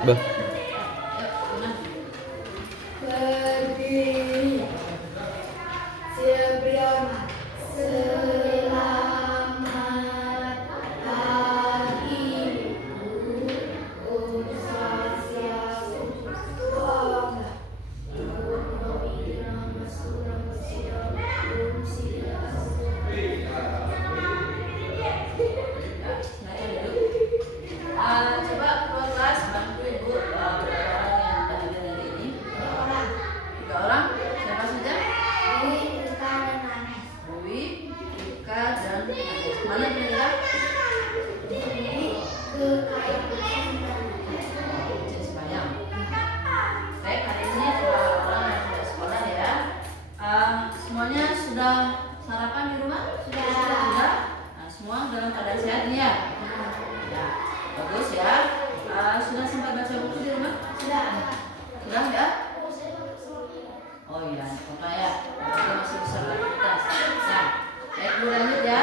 Bah. Berdiri sebelum selamat pagi Om Swastiastu. Coba keluar kelas bantu ibu orang yang tadi dari ini. Tiga orang. Siapa saja? Dewi, Rika, dan Anes. Mana kira-kira? Cisbayang. Baik, hari ini dua orang yang tidak sekolah ya. Semuanya sudah sarapan di rumah? Sudah. Nah, semua dalam keadaan sehat nih ya? Ya, bagus ya. Sudah sempat baca buku di rumah? Sudah ya? Oh iya, apa ya? Kita masih bisa beraktivitas. Nah, baik, dulu lanjut ya.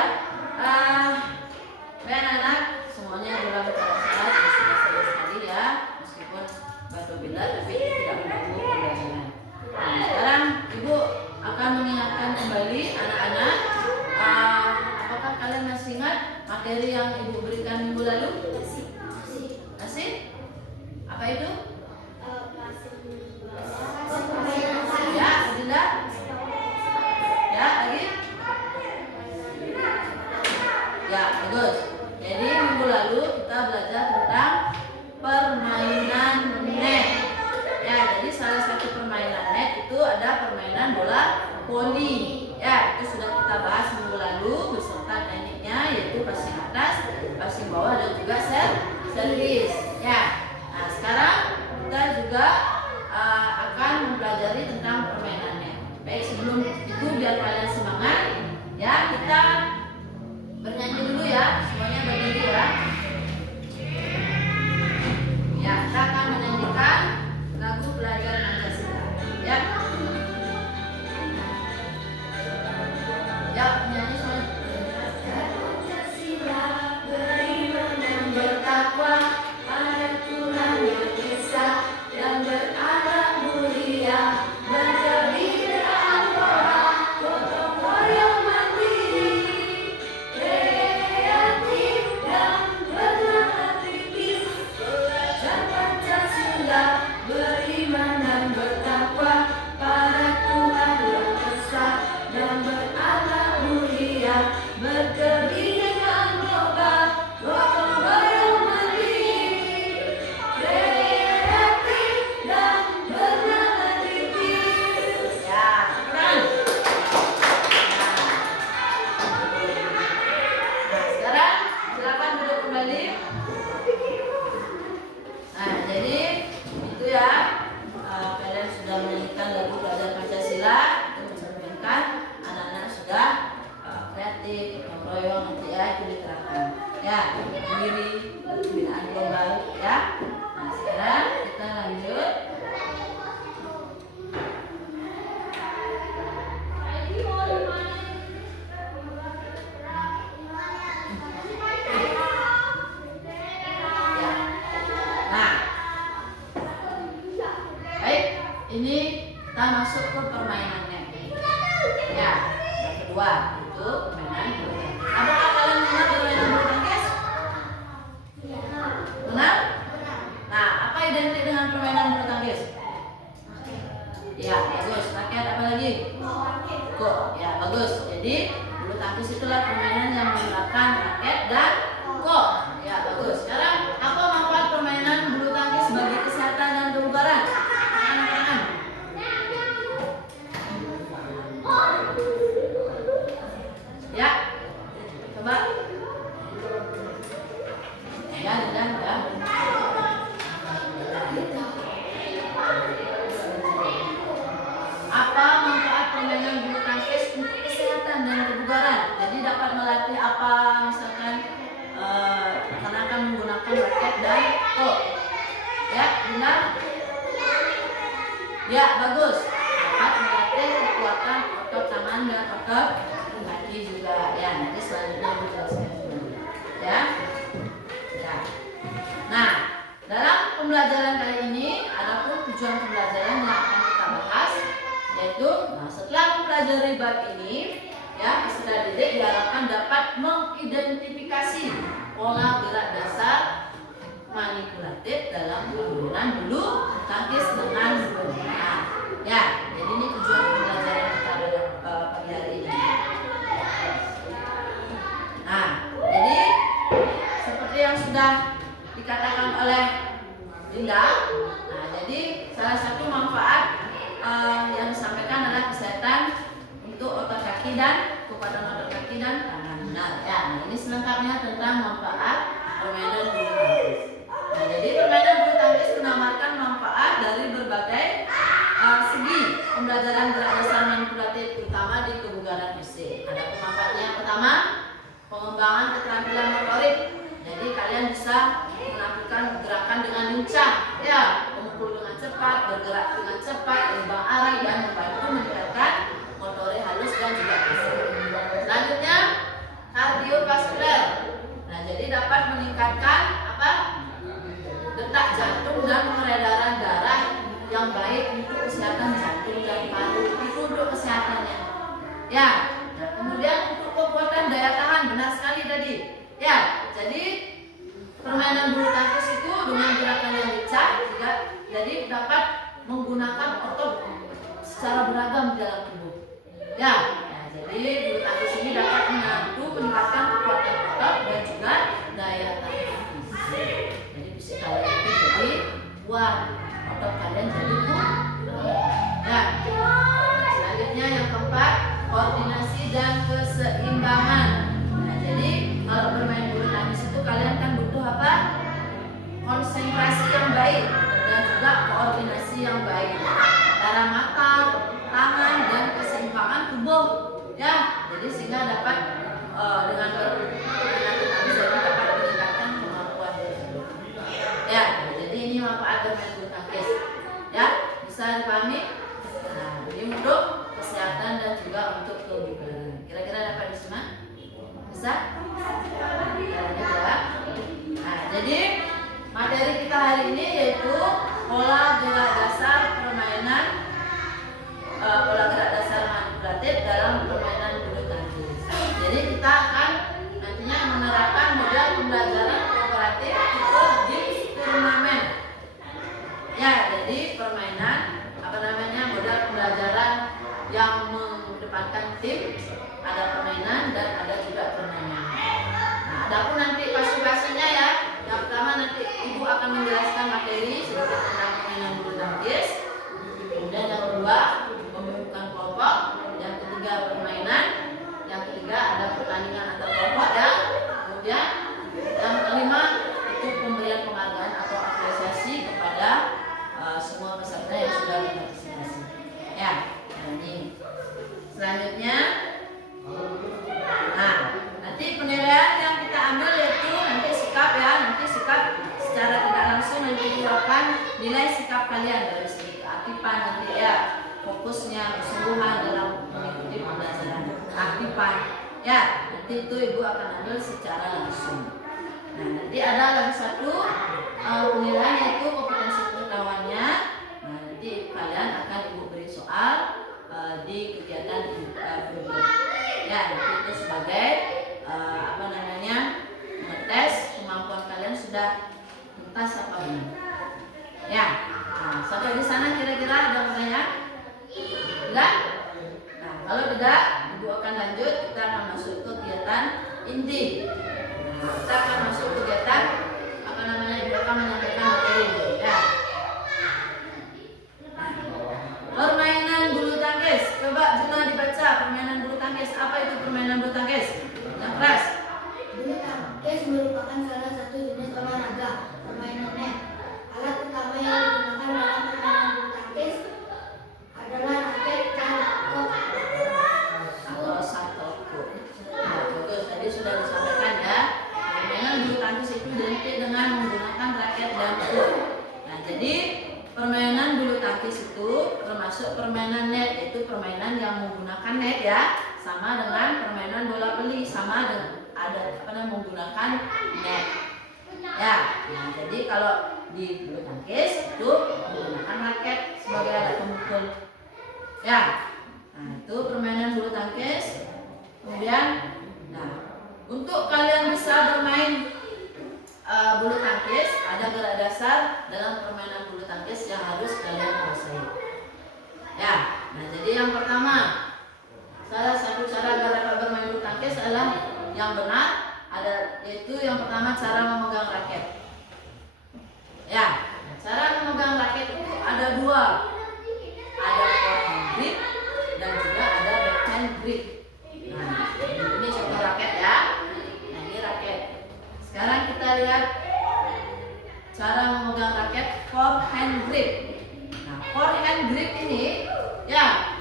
Baik anak-anak, semuanya dalam keadaan sehat, sudah selesai tadi ya. Meskipun batu bila, tapi tidak mengganggu pembelajaran. Nah, sekarang ibu akan mengingatkan kembali anak-anak. Apakah kalian masih ingat materi yang ibu berikan minggu lalu? Masih? Apa itu? Ya, Adinda? Ya, lagi? Ya, bagus. Jadi minggu lalu kita belajar tentang permainan net. Ya, jadi salah satu permainan net itu ada permainan bola voli. Ya, itu sudah kita bahas minggu lalu beserta tekniknya, yaitu passing atas, passing bawah, dan juga servis. Ya, nah sekarang kita juga akan mempelajari tentang permainannya. Baik, sebelum itu biar kalian semangat, ya kita bernyanyi dulu ya, semuanya berdiri ya. Ya, kita akan menyanyikan lagu Pelajar Pancasila. Ya. Ya, menyanyi semuanya. Pancasila beriman dan bertakwa pada Tuhan Yang Esa dan berakhlak mulia, berkebudayaan moral, gotong royong mandiri, kreatif dan bernama tipis. Pelajar Pancasila beriman dan bertakwa pada Tuhan Yang Esa dan berakhlak mulia, berkebudayaan global, gotong royong mandiri, kreatif dan bernama tipis. Ya, keren. Nah, sekarang silakan duduk kembali. Nah, jadi itu ya. Kalian sudah menyanyikan lagu Pelajar Pancasila. Itu mencerminkan anak-anak sudah kreatif, gotong royong, nanti ya itu diterapkan. Ya, mandiri, pembinaan global ya. Nah, sekarang kita lanjut. Ya. Nah, baik, ini kita masuk ke permainan net. Ya, yang kedua itu permainan bulu tangkis. Apakah kalian mengenal permainan bulu tangkis? Mengenal? Nah, apa identik dengan permainan bulu tangkis? Ya, bagus. Raket apa lagi? Kok, ya bagus. Jadi bulu tangkis itulah permainan yang menggunakan raket dan kok. Ya bagus. Sekarang apa manfaat permainan bulu tangkis bagi kesehatan dan kebugaran? Anak-anak. Ya, coba. Ya. Apa manfaat permainan bulu tangkis untuk kesehatan dan kebugaran? Jadi dapat melatih apa, misalkan karena akan menggunakan raket dan kok. Ya, benar? Ya, bagus. Dapat melatih kekuatan otot tangan dan otot kaki juga. Ya, nanti selanjutnya dijelaskan. Ya. Ya. Nah, dalam pembelajaran kali ini, adapun tujuan pembelajaran yang akan kita bahas yaitu, setelah mempelajari bab ini, ya peserta didik diharapkan dapat mengidentifikasi pola gerak dasar manipulatif dalam permainan bulu tangkis dengan bola. Ya, jadi ini tujuan pembelajaran kita pada pagi hari ini. Nah, jadi seperti yang sudah dikatakan oleh Linda, nah jadi salah satu manfaat yang disampaikan adalah kesehatan untuk otot kaki dan kekuatan otot kaki dan tangan. Nah, ya, ini selengkapnya tentang manfaat permainan bulu tangkis. Nah, jadi permainan bulu tangkis menawarkan manfaat dari berbagai segi pembelajaran gerak dasar manipulatif, terutama di kebugaran fisik. Ada manfaatnya yang pertama, pengembangan keterampilan motorik. Jadi kalian bisa melakukan gerakan dengan lincah, ya, memukul dengan cepat, bergerak dengan cepat, mengubah arah dan membantu meningkatkan motorik halus dan juga kasar. Selanjutnya, kardiovaskuler. Nah, jadi dapat meningkatkan detak jantung dan peredaran darah yang baik untuk kesehatan jantung dan paru, itu untuk kesehatannya. Ya, nah, kemudian untuk kekuatan daya tahan, benar sekali tadi. Ya, jadi permainan bulu tangkis itu dengan gerakan yang lincah juga, jadi dapat menggunakan otot secara beragam di dalam tubuh. Ya, nah, jadi bulu tangkis ini dapat membantu meningkatkan kekuatan otot dan juga daya tahan fisik. Jadi fisik kalian itu jadi kuat, otot kalian jadi kuat. Ya, selanjutnya yang keempat, koordinasi dan keseimbangan. Nah, jadi kalau bermain bulu tangkis itu kalian kan butuh apa? Konsentrasi yang baik dan juga koordinasi yang baik antara mata, tangan dan keseimbangan tubuh. Ya, jadi sehingga dapat dengan bermain tangkis dapat meningkatkan kemampuan tersebut. Ya, jadi ini manfaat bermain bulu tangkis. Ya, bisa dipahami? Nah, ini untuk kesehatan dan juga untuk kebugaran. Kira-kira dapat disimak? Bisa? Ya. Nah, jadi materi kita hari ini yaitu pola gerak dasar permainan pola gerak dasar manipulatif dalam permainan bulu tangkis. Jadi kita akan nantinya menerapkan model pembelajaran kooperatif itu di turnamen. Ya, jadi permainan model pembelajaran yang mengedepankan tim, ada permainan dan ada juga permainan. Nah, adapun nanti pasif-pasifnya ya. Yang pertama nanti ibu akan menjelaskan materi sedikit tentang permainan bulu tangkis. Kemudian yang kedua pembentukan kelompok. Yang ketiga permainan. Yang ketiga ada pertandingan antar kelompok ya. Kemudian yang kelima itu pemberian penghargaan atau apresiasi kepada semua peserta yang sudah berpartisipasi. Ya, ini. Selanjutnya, nah nanti penilaian yang kita ambil yaitu nanti sikap ya, nanti sikap secara tidak langsung nanti dikeluarkan nilai sikap kalian dari segi keaktifan nanti ya, fokusnya, kesungguhan dalam mengikuti pembelajaran, keaktifan ya, nanti itu ibu akan ambil secara langsung. Nah, nanti ada lagi satu penilaian yaitu kompetensi pengetahuannya. Nah, nanti kalian akan ibu beri soal di kegiatan berikut. Ya, nanti itu sebagai ngetes kemampuan kalian sudah tuntas apa belum. Ya, nah, sampai di sana kira-kira ada pertanyaan? Enggak? Nah, kalau tidak, ibu akan lanjut. Kita akan masuk ke kegiatan inti. Nah, kita akan masuk kegiatan ibu akan menyampaikan materi. Ya. Permainan bulu tangkis. Coba Juna dibaca permainan bulu tangkis. Apa itu permainan bulu tangkis? Yang keras. Bulu tangkis merupakan salah satu jenis olahraga permainan net. Alat utama yang digunakan dalam permainan bulu tangkis adalah raket dan kok atau satoku. Nah, bagus. Tadi sudah disampaikan ya. Permainan bulu tangkis itu identik dengan menggunakan raket dan kok. Nah, jadi permainan bulu tangkis itu termasuk permainan net, yaitu permainan yang menggunakan net ya, sama dengan permainan bola voli, sama dengan menggunakan net. Ya, nah, jadi kalau di bulu tangkis itu menggunakan raket sebagai alat pemukul. Ya, nah itu permainan bulu tangkis. Kemudian, nah untuk kalian bisa bermain bulu tangkis, ada gerak dasar dalam permainan bulu tangkis yang harus kalian kuasai. Ya, nah jadi yang pertama, salah satu cara agar bermain bulu tangkis adalah yang benar. Yaitu yang pertama cara memegang raket. Ya, cara memegang raket itu ada dua, ada forehand grip dan juga ada backhand grip. Nah, ini contoh raket ya. Nah, ini raket. Sekarang kita lihat cara memegang raket forehand grip. Nah, forehand grip ini ya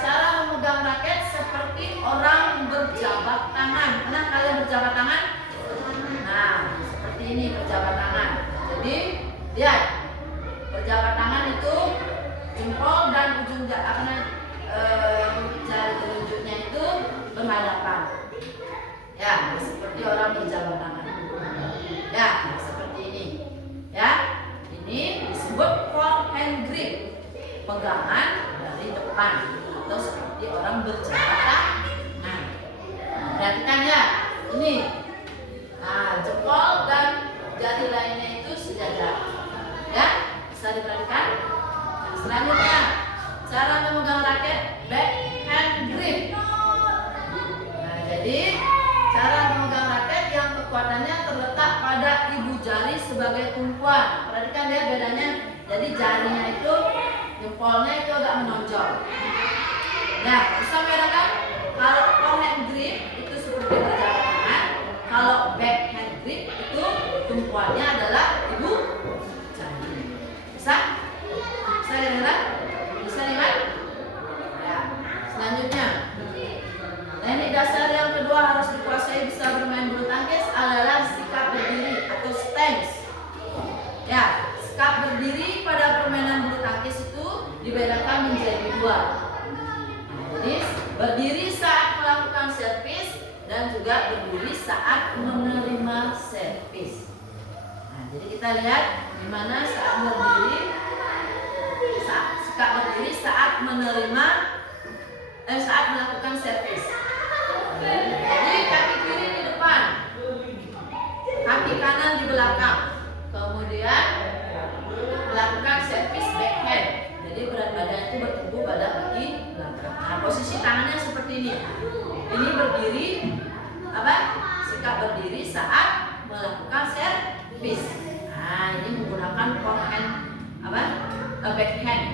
cara memegang raket seperti orang berjabat tangan. Pernah kalian berjabat tangan? Nah, seperti ini berjabat tangan. Jadi, lihat. Berjabat tangan itu jempol dan ujung jari telunjuknya itu berhadapan. Ya, seperti orang berjabat tangan. Ya, seperti ini. Ya, ini disebut forehand grip. Pegangan dari depan atau seperti orang berjabat tangan. Nah, perhatikan ya, ini. Nah, jempol dan jari lainnya itu sejajar. Ya, bisa diperhatikan. Nah, selanjutnya, cara memegang raket backhand grip. Nah, jadi cara memegang raket yang kekuatannya terletak pada ibu jari sebagai tumpuan. Perhatikan ya bedanya. Jadi jarinya itu, jempolnya itu agak menonjol. Nah, bisa membedakan kalau forehand grip itu seperti berjabat tangan, kalau backhand grip itu tumpuannya adalah ibu jari. Bisa? Bisa lihat? Bisa lihat? Ya. Selanjutnya, teknik dasar yang kedua harus dikuasai bisa bermain bulu tangkis adalah sikap berdiri atau stance. Ya, sikap berdiri pada permainan bulu tangkis itu dibedakan menjadi dua. Jadi berdiri saat melakukan servis dan juga berdiri saat menerima servis. Nah, jadi kita lihat gimana saat berdiri, sikap berdiri saat saat melakukan servis. Jadi kaki kiri di depan, kaki kanan di belakang, kemudian melakukan servis backhand. Jadi berat badan itu bertumpu pada kaki belakang. Nah, posisi tangannya seperti ini. Ini berdiri, sikap berdiri saat melakukan servis. Nah, ini menggunakan forehand, backhand.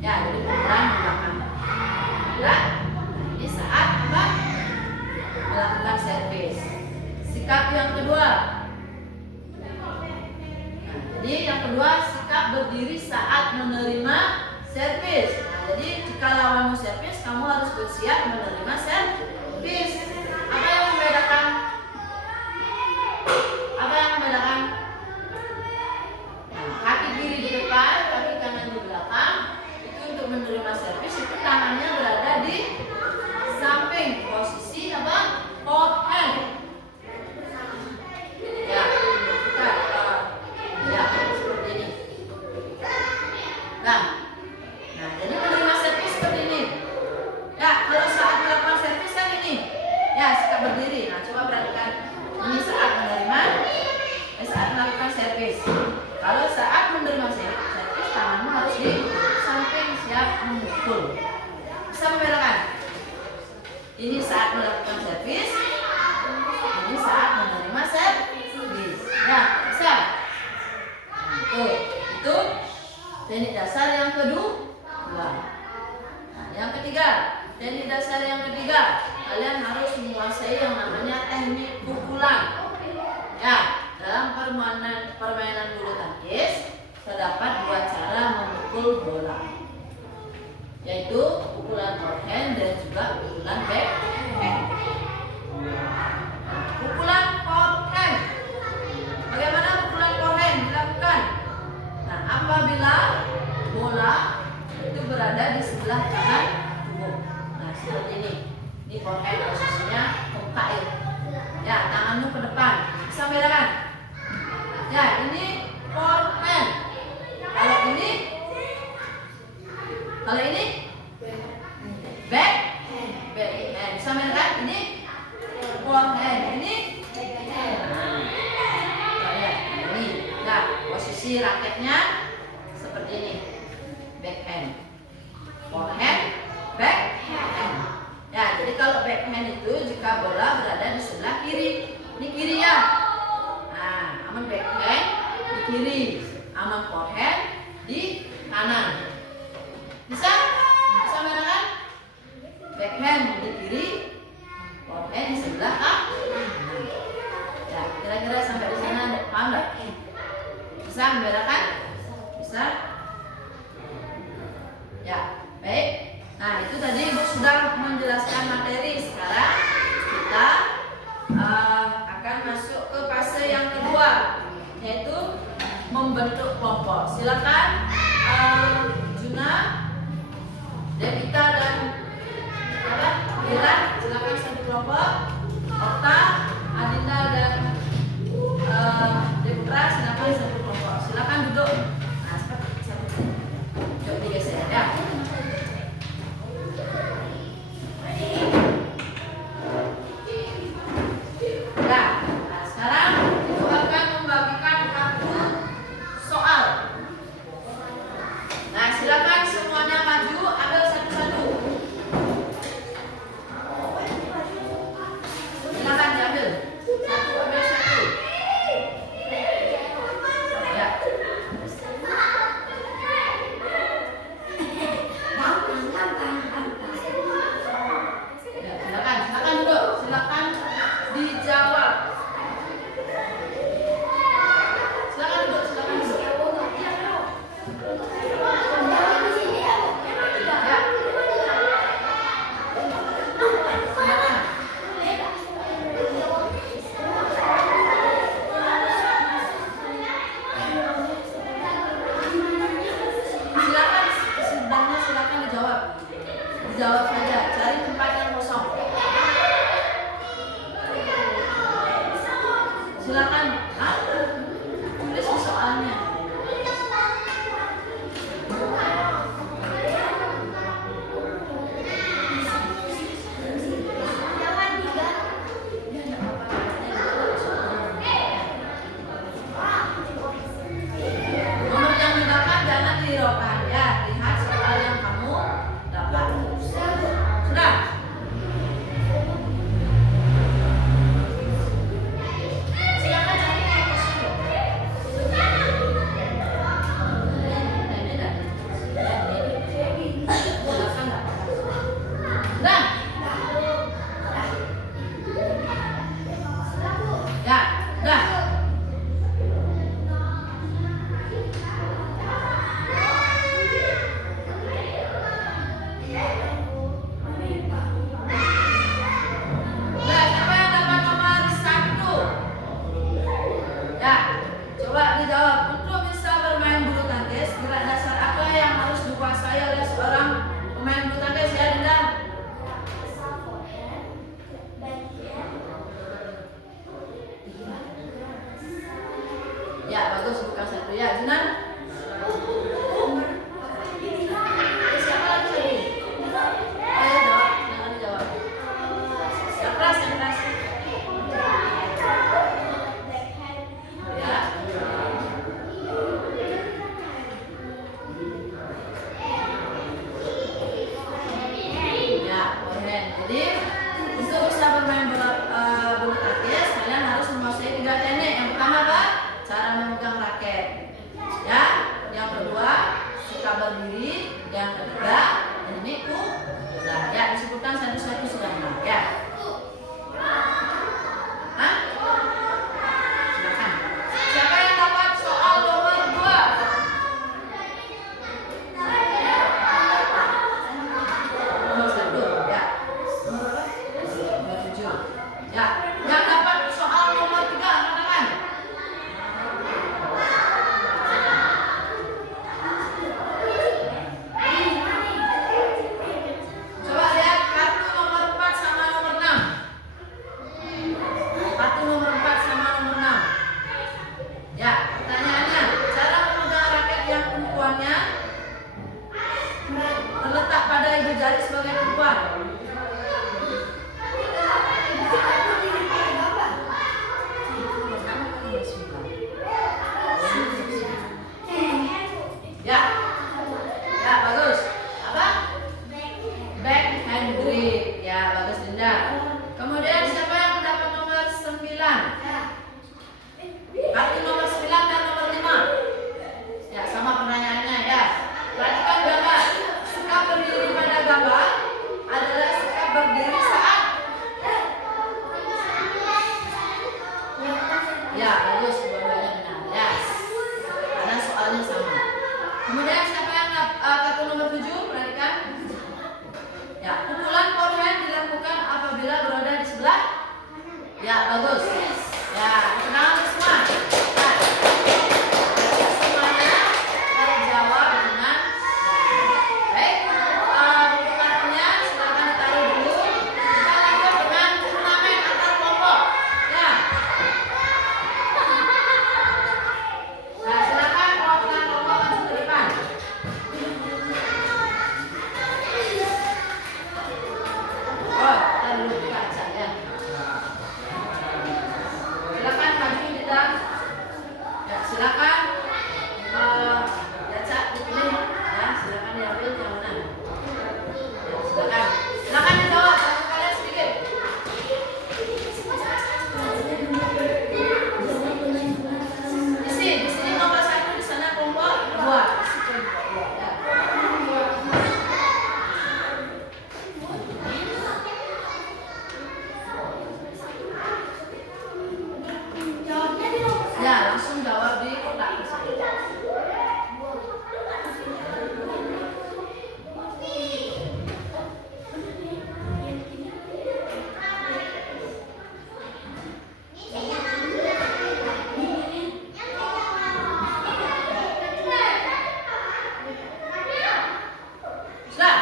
Ya, jadi pukulan di belakang. Ya, ini saat melakukan servis. Sikap yang kedua. Nah, jadi yang kedua sikap berdiri saat menerima servis. Nah, jadi jika lawanmu servis, kamu harus bersiap menerima servis. Apa yang membedakan? Nah, kaki kiri di depan, kaki kanan di belakang. Itu untuk menerima servis itu tangannya berada di samping posisi forehand. Ya, seperti ini. Nah, jadi menerima servis seperti ini. Ya, kalau saat melakukan servis kan ini. Ya, sikap berdiri. Nah, coba perhatikan. Ini saat menerima, saat melakukan servis. Kalau saat menerima servis, tanganmu harus di samping siap memukul. Bisa membedakan? Ini saat melakukan servis, ini saat menerima servis. Ya, bisa. Nah, itu teknik dasar yang kedua. Nah, yang ketiga, teknik dasar yang ketiga, kalian harus menguasai yang namanya teknik pukulan. Ya, dalam permainan bulu tangkis terdapat dua cara memukul bola, yaitu pukulan forehand dan juga pukulan backhand. Pukulan forehand. Bagaimana pukulan forehand dilakukan? Nah, apabila bola itu berada di sebelah kanan tubuh. Nah, seperti ini. Ini forehand posisinya muka ya. Ya, tanganmu ke depan. Bisa bedakan? posisi raketnya seperti ini, backhand, forehand, backhand. Ya, jadi kalau backhand itu jika bola berada di sebelah kiri, ini kiri ya. Nah, aman backhand di kiri, aman forehand di kanan. Bisa? Bisa bedakan? Backhand di kiri, forehand di sebelah kanan. Ya, kira-kira sampai di sana paham nggak? Bisa membedakan? Bisa? Ya, baik. Nah, itu tadi Ibu sudah menjelaskan materi. Sekarang kita akan masuk ke fase yang kedua, yaitu membentuk kelompok. Silakan Juna, Devita dan Mira, silakan satu kelompok. Okta, Adinda dan Deputra, silakan satu kelompok. Silakan duduk. Nah, satu. Yuk digeser ya. Nah, sekarang Ibu akan membagikan kartu soal. Nah, silakan semuanya maju, ambil satu-satu. Silakan diambil. Satu, ambil satu. Ya. Ya, silakan duduk. Silakan dijawab. Silakan duduk. Ya. Silakan dijawab. Dijawab saja. Cari tempat yang kosong. Silakan. Tulis soalnya. Nomor yang didapat jangan dihiraukan ya. Lihat soal yang kamu dapat. Sudah? Silakan cari yang kosong. Silakan nggak? Sudah? Ya, sudah. Nah, siapa yang dapat nomor 1? Ya, coba dijawab. Untuk bisa bermain bulu tangkis, gerak dasar apa yang harus dikuasai oleh seorang pemain bulu tangkis ya, Dinda? Ya, bagus, bukan satu ya, Junan. Siapa lagi? Ayo jawab, jangan dijawab. Yang keras. Ya. Ya, forehand. Jadi untuk bisa bermain bulu tangkis, kalian harus menguasai 3 teknik. Yang pertama apa? Cara memegang raket. Ya, Kemudian siapa yang kartu nomor 7? Perhatikan. Ya, pukulan forehand dilakukan apabila berada di sebelah. Ya, bagus. Ya, tenang semua. Nah, semuanya terjawab dengan baik. Kartunya silakan ditaruh dulu. Kita lanjut dengan turnamen antar kelompok. Ya. Nah, silakan perwakilan kelompok maju ke depan. Oh, kita dulu buka aja ya. Silakan maju di dalam. Ya, silakan. Ya, Cak, dipilih. Ya, silakan diambil yang mana. Ya, silakan. Silakan dijawab. Satu kalian sedikit. Di sini nomor 1, di sana kelompok 2. Ya. Jawabnya di nomor Ya, langsung jawab di kotak. Sudah?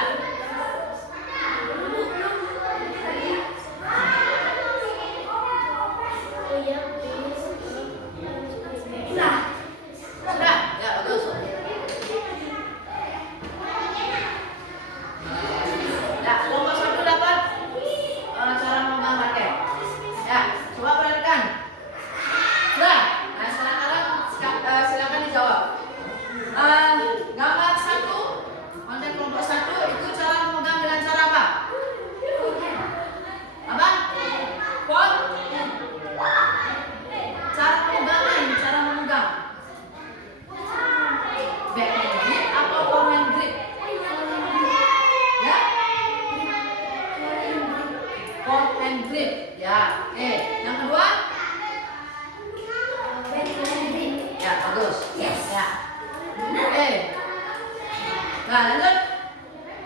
Sudah? Ya, bagus. Ya, kelompok 1 dapat cara memegang raket. Ya, coba perhatikan. Sudah? Nah, silakan dijawab. Gambar 1, konten kelompok 1 itu cara memegang dengan cara apa? Apa? Forehand. Cara memegang, cara memegang. Backhand grip atau forehand grip? Ya? Forehand grip. Ya, oke. Yang kedua? Ya, bagus. Yes. Ya. Oke. Nah, lanjut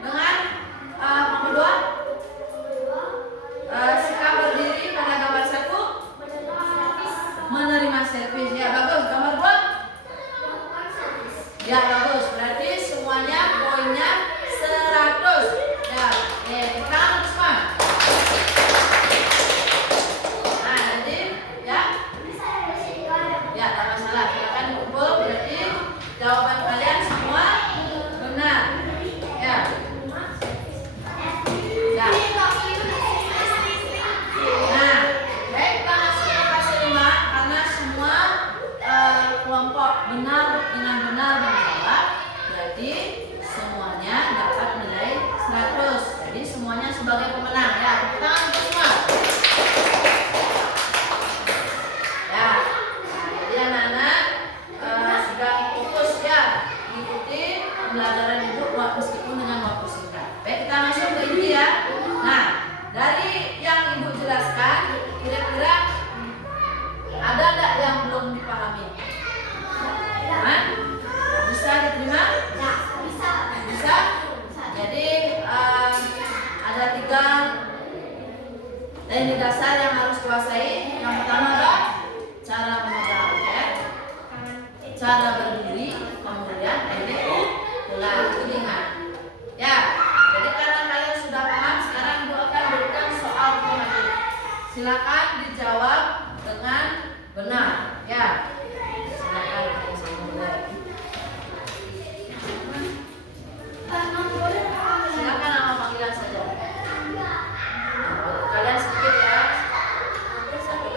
dengan nomor 2. Sikap berdiri pada gambar 1, menerima servis. Ya, bagus. Gambar 2. Ya, bagus. Berarti semuanya poinnya 100. Ya, oke. Tangan untuk semua. Nah, jadi ya. Ya, tak masalah. Silakan kumpul. Berarti jawaban kalian semua benar. Ya. Ya. Nah, baik, kita masuk ke fase 5 karena semua kelompok benar dengan benar menjawab. Berarti semuanya dapat nilai 100. Jadi semuanya sebagai pemenang. Ya, tepuk tangan untuk semua. Ya. Nah, jadi anak-anak sudah fokus ya mengikuti pembelajaran ibu meskipun dengan waktu singkat. Baik, kita masuk ke inti ya. Nah, dari yang ibu jelaskan, kira-kira ada nggak yang belum dipahami? Hah? Bisa diterima? Bisa? Jadi ada 3 teknik dasar yang harus kuasai. Yang pertama adalah cara memegang raket, cara berdiri, kemudian teknik pukulan. Ya, jadi karena kalian sudah paham, sekarang ibu akan berikan soal formatif. Silakan dijawab dengan benar. Ya, silakan mulai. Silakan nama panggilan saja. Kalian sedikit ya. Silakan.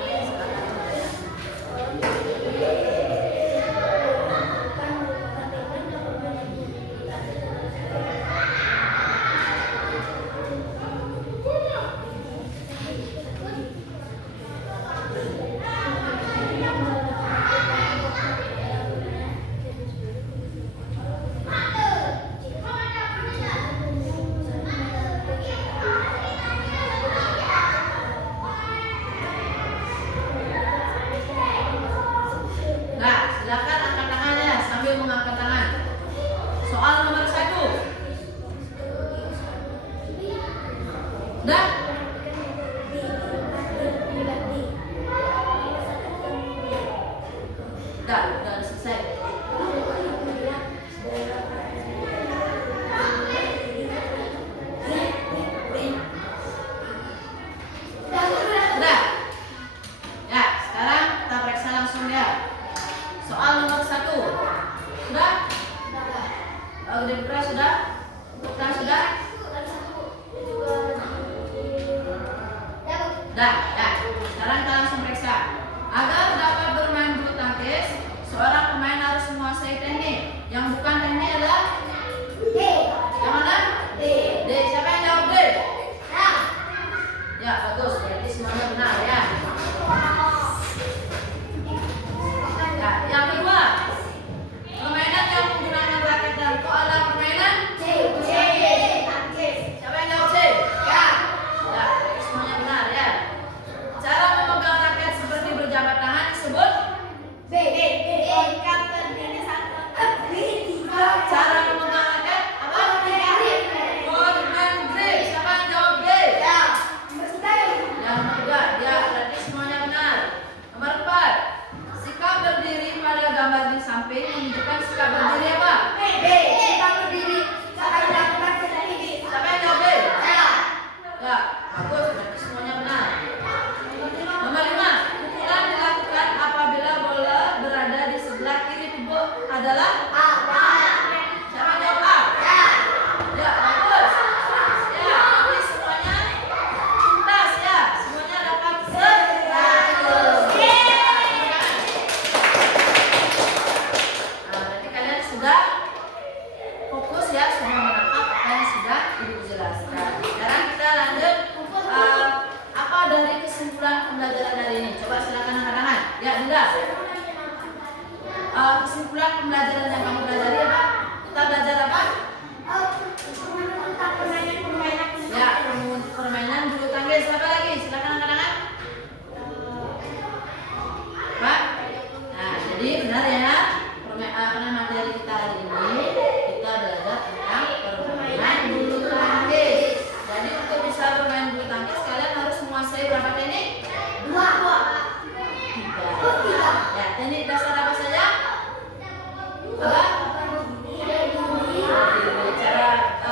Soal nomor 1. Sudah? Dipra sudah? Bukan sudah? Dah, dah. Sekarang kita langsung periksa. Agar dapat bermain bulu tangkis, seorang pemain harus menguasai teknik. Yang bukan teknik adalah D. yang mana? D. D. Siapa yang jawab D? Ya, bagus. Berarti semuanya benar ya. Ya, yang kedua. Permainan yang menggunakan raket dan kok adalah permainan? C. Siapa yang jawab C? Ya, semuanya benar ya. Cara memegang raket seperti berjabat tangan disebut? B. Cara memegang raket apa? Hold and grip. Siapa yang jawab B? Yang ketiga, ya berarti semuanya benar. Nomor 4. Sikap berdiri pada gambar di samping menunjukkan sikap berdiri apa? Siapa yang jawab B? Ya, bagus. Berarti semuanya benar. Nomor 5. Pukulan dilakukan apabila bola berada di sebelah kiri tubuh adalah? Siapa yang jawab A? Ya, bagus. Ya, ini semuanya tuntas ya. Semuanya dapat 100. Nah, berarti kalian sudah fokus ya, sudah menangkap apa yang sudah Ibu jelaskan. Sekarang kita lanjut apa dari kesimpulan pembelajaran hari ini. Coba silakan angkat tangan. Ya, Dinda. Kesimpulan pembelajaran yang kamu pelajari apa? Kita belajar apa? Ya, permainan bulu tangkis. Siapa lagi? Silakan angkat tangan. Pak. Nah, jadi benar ya. Materi kita hari ini kita belajar tentang permainan bulu tangkis. Jadi untuk bisa bermain bulu tangkis kalian harus menguasai berapa teknik? 3. Ya, teknik dasar apa saja? Apa? Cara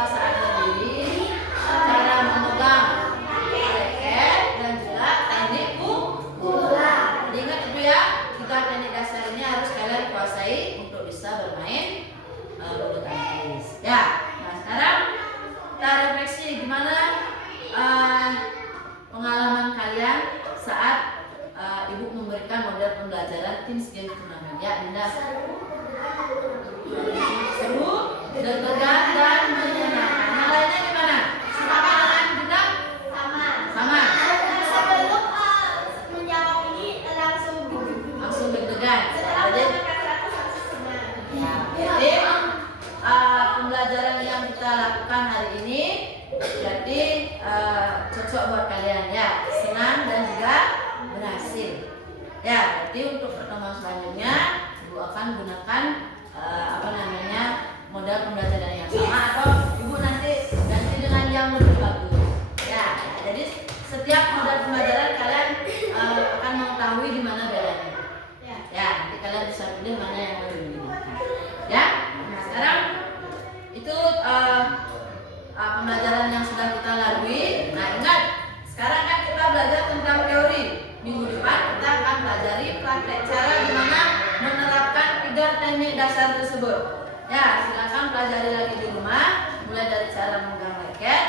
saat berdiri, cara memegang raket, dan juga teknik bola. Jadi ingat itu ya, 3 teknik dasar ini harus kalian kuasai untuk bisa bermain bulu tangkis. Ya, nah sekarang kita refleksi gimana pengalaman kalian saat Ibu memberikan model pembelajaran Teams Game Turnamen. Ya, Dinda. Seru, deg-degan dan menyenangkan. Yang lainnya gimana? Sama dengan Dinda? Sama. Langsung deg-degan. Jadi pembelajaran yang kita lakukan hari ini berarti cocok buat kalian ya, senang dan juga berhasil. Ya, berarti untuk pertemuan selanjutnya Ibu akan gunakan model pembelajaran yang sama atau Ibu nanti ganti dengan yang lebih bagus. Ya, jadi setiap model pembelajaran kalian akan mengetahui di mana bedanya. Ya, nanti kalian bisa pilih mana yang lebih digunakan. Ya, nah sekarang itu pembelajaran yang sudah kita lalui. Nah ingat, sekarang kan kita belajar tentang teori. Minggu depan kita akan pelajari praktek cara gimana menerapkan 3 teknik dasar tersebut. Ya, silakan pelajari lagi di rumah, mulai dari cara memegang raket,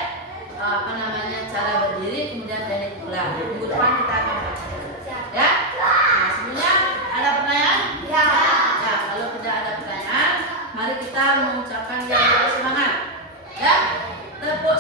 cara berdiri, kemudian teknik bola. Minggu depan kita akan pelajari. Ya, nah sebelumnya ada pertanyaan? Ya, kalau tidak ada pertanyaan, mari kita mengucapkan yang semangat. Ya, tepuk